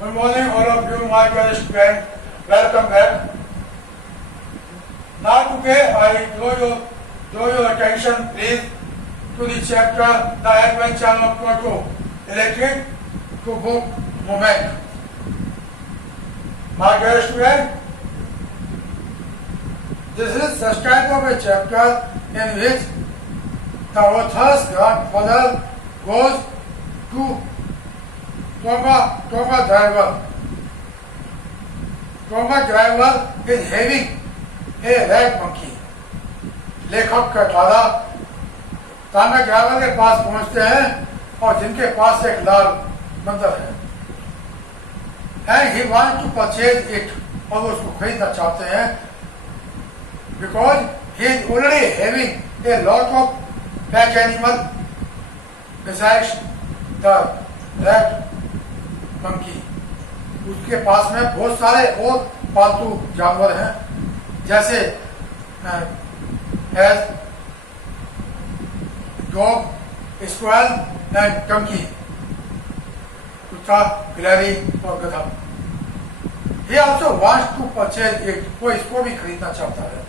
Good morning, all of you, my dear students. Welcome back. Now today I draw your attention, please, to the chapter The Adventure of Toto, related to book Moment. My dear student, this is the type of a chapter in which the author's grandfather goes to Toba driver. Toba driver is having a rag monkey. लेखक का दादा ताना driver के पास पहुंचते हैं और जिनके पास एक लाल बंदर है and he wants to purchase it और वो उसको खरीदना चाहते हैं because he is already having a lot of pack animal besides the rat monkey. उसके पास में बहुत सारे और पालतू जानवर हैं जैसे as dog, squirrel and donkey, कुत्ता, बिलारी और गधा. He also wants to purchase it. वो इसको भी खरीदना चाहता है.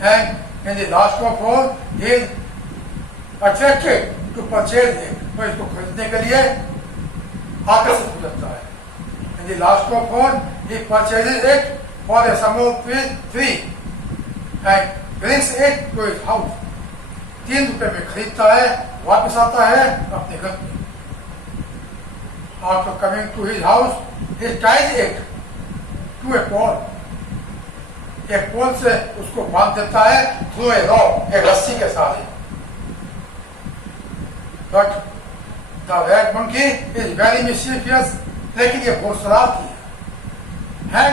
And in the last of all, he is attracted to purchase it. वो इसको खरीदने के लिए आकर्षित हो जाता है. In the last of all, he purchases it for a sum of $3 and brings it to his house. $3 में खरीदता है, वापस आता है अपने घर में. After coming to his house, he ties it to a pole. एक पोल से उसको बांध देता है through a rope, एक रस्सी के साथ. But the rat monkey is very mischievous. लेकिन ये बहुत शरारती है. And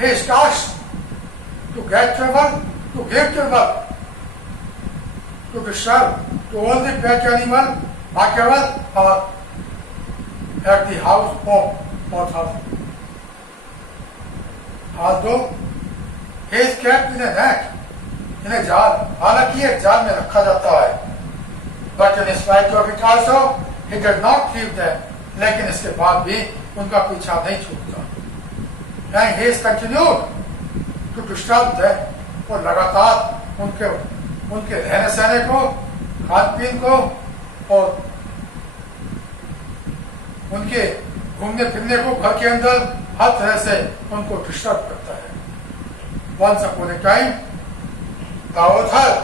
he starts to get trouble, to give trouble, to disturb to all the pet animal, whatever are at the house of author. Although he is kept in a net, in a jar, हालांकि एक jar में रखा जाता है. But in spite of it also, he does not leave them. लेकिन इसके बाद भी उनका पीछा नहीं छूटता. And he is continued to disturb them. और लगातार उनके रहने सहने को, खान पीन को और उनके घूमने फिरने को घर के अंदर हर तरह से उनको डिस्टर्ब करता है. Once upon a time, the author's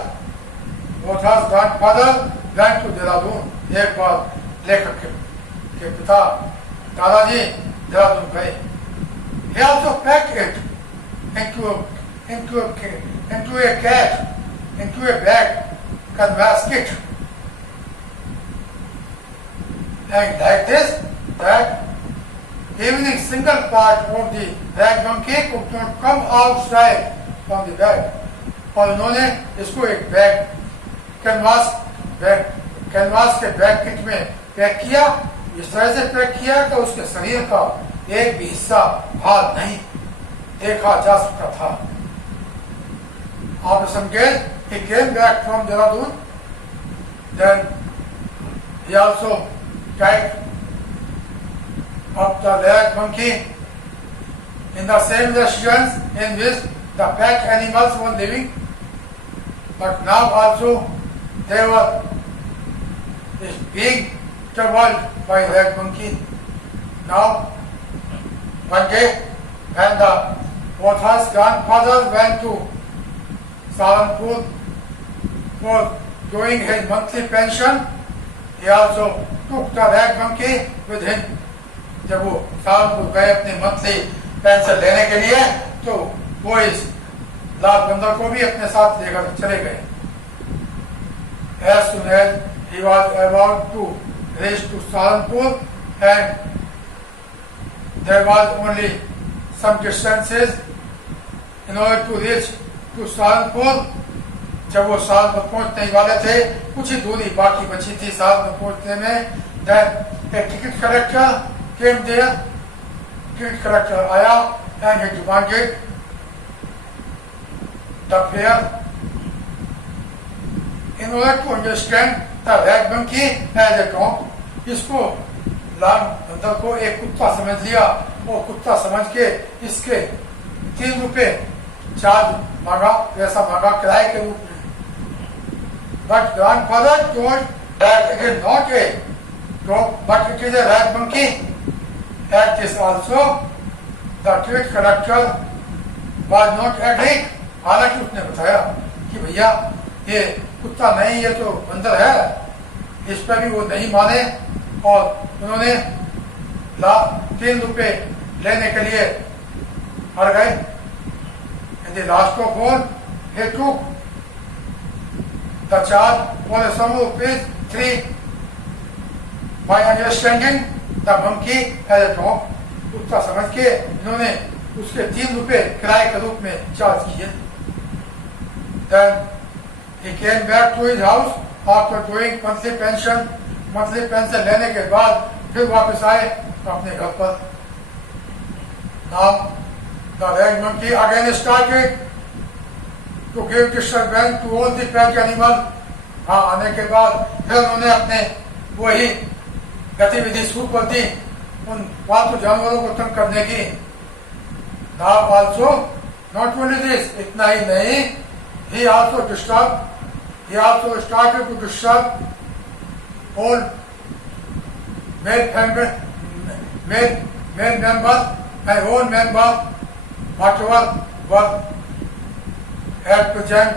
grandfather went to Dehradun. एक बार लेखक के पिता दादाजी देहरादून गए. He also packed it into a bag, canvas kit. And like this, that even a single part of the rag monkey could not come outside from the bag. और उन्होंने इसको एक कैनवास के बैग किट में pack किया. इस तरह से पैक किया कि उसके शरीर का एक भी हिस्सा बाहर नहीं देखा जा सकता था. After some days, he came back from Dehradun. Then he also tied up the rat monkey in the same residence in which the pack animals were living. But now also they were being troubled by rat monkey. Now, one day, when the author's grandfather went to Saharanpur for doing his monthly pension, he also took the rat monkey with him. जब वो सहारनपुर गए अपने monthly pension लेने के लिए तो वो इस लाल बंदर को भी अपने साथ लेकर चले गए. As soon as he was about to reach to Saharanpur and there was only some distances in order to reach to Saharanpur. जब वो सहारनपुर पहुंचने वाले थे कुछ ही दूरी बाकी बची थी सहारनपुर पहुंचने में. Then a ticket collector came there. Ticket collector आया and he demanded the fare. In order to understand the rat monkey as a dog, इसको लाल बंदर को एक कुत्ता समझ लिया और कुत्ता समझ के इसके 3 रुपए चार्ज मांगा, पैसा मांगा किराए के रूप में। But grandfather told that it is not a dog but it is a red monkey. At this also the ticket collector was not agreed. हालांकि उसने बताया कि भैया ये कुत्ता नहीं, ये तो बंदर है, इस पर भी वो नहीं माने और उन्होंने 3 रुपए लेने के लिए हार गए। In the last of all, he took the charge for the sum of ₹3 by understanding the monkey as a dog. कुत्ता समझ के इन्होंने उसके 3 रुपए किराए के रूप में चार्ज किए। Then he came back to his house after doing monthly pension. Monthly pension लेने के बाद फिर वापस आए अपने घर पर। Now the red monkey again started to give disturbance to all the pet animal. हाँ, आने के बाद फिर उन्होंने अपने वही गतिविधि शुरू कर दी उन पालतू जानवरों को तंग करने की। Now also not only this, इतना ही नहीं, he also started to disturb all male members and all members whatever were at present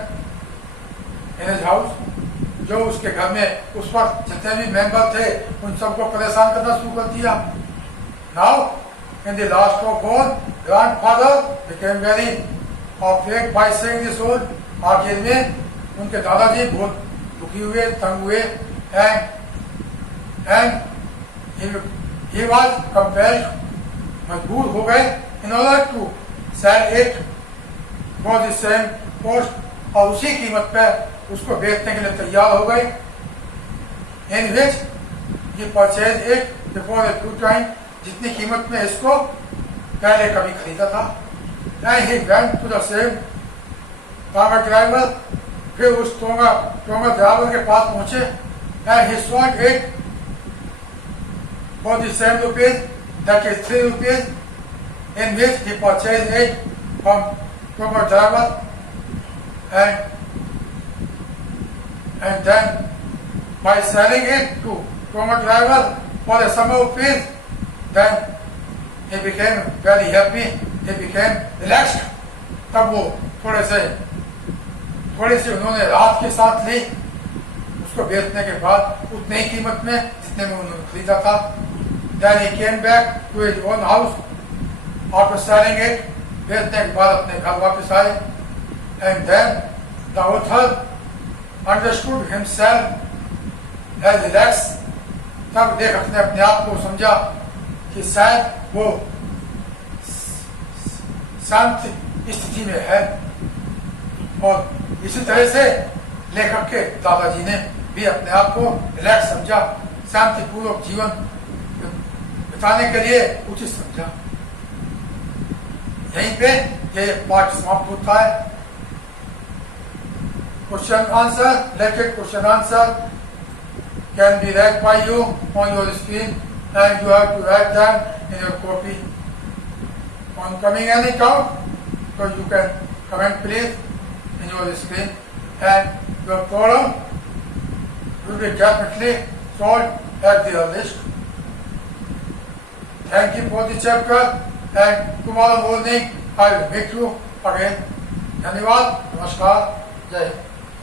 in his house. जो उसके घर में उस वक्त जितने भी मेंबर थे उन सबको परेशान करना शुरू कर दिया। Now in the last of all, grandfather became very afraid by seeing this all. आखिर में उनके दादाजी बहुत दुखी हुए, तंग हुए and he was compelled, मजबूर हो गए in order to sell it for the same cost, और उसी कीमत पर उसको बेचने के लिए तैयार हो गए। In which he purchased it before a few times, जितनी कीमत में इसको पहले कभी खरीदा था। And he went to the same tonga driver, फिर उस टोंगा ड्राइवर के पास पहुंचे and he sold it for the same rupees, that is 3 rupees, in which he purchased it from tonga driver and then by selling it to tonga driver for the sum of rupees, then he became very happy, he became relaxed। तब वो थोड़ी सी उन्होंने राहत के साथ ली उसको बेचने के बाद उतने ही कीमत में जितने में उन्होंने खरीदा था। Then he came back to his own house after selling it, बेचने के बाद अपने घर वापस आए। And then the author understood himself as relaxed। तब लेखक ने अपने आप को समझा कि शायद वो शांत स्थिति में है, और इसी तरह से लेखक के दादाजी ने भी अपने आप को रिलैक्स समझा, शांतिपूर्वक जीवन बिताने के लिए उचित समझा। यहीं पे ये पाठ समाप्त होता है। Question answer, related question answer can be read by you on your screen and you have to write them in your copy. On coming any doubt, so you can comment please in your screen, and your problem will be definitely solved at the earliest. Thank you for the chapter, and tomorrow morning I will meet you again. धन्यवाद, नमस्कार, जय हिंद।